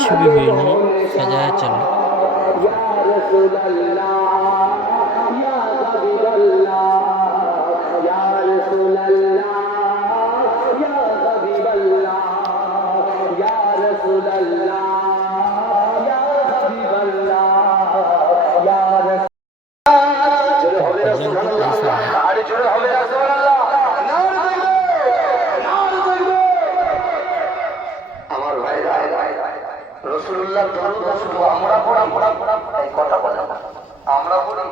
छवि में सजाया चला রসুল্লাহ দরুদ শুধু আমরা পড়া এই কথা বলে আমরা পড়ি